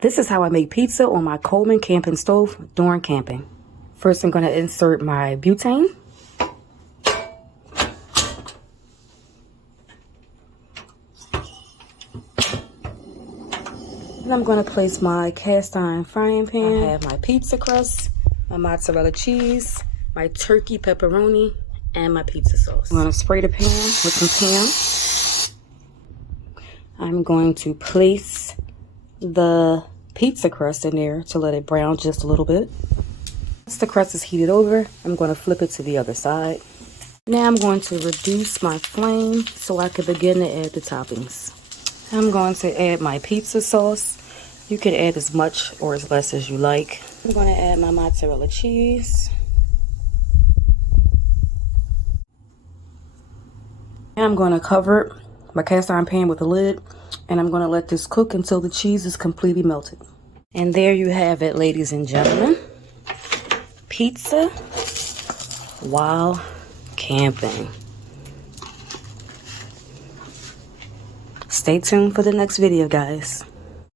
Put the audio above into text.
This is how I make pizza on my Coleman camping stove during camping. First, I'm going to insert my butane. Then I'm going to place my cast iron frying pan. I have my pizza crust, my mozzarella cheese, my turkey pepperoni, and my pizza sauce. I'm going to spray the pan with some Pam. I'm going to place the pizza crust in there to let it brown just a little bit. Once the crust is heated over, I'm going to flip it to the other side. Now I'm going to reduce my flame so I can begin to add the toppings. I'm going to add my pizza sauce. You can add as much or as less as you like. I'm going to add my mozzarella cheese. And I'm going to cover my cast iron pan with a lid, and I'm going to let this cook until the cheese is completely melted. And there you have it, ladies and gentlemen. Pizza while camping. Stay tuned for the next video, guys.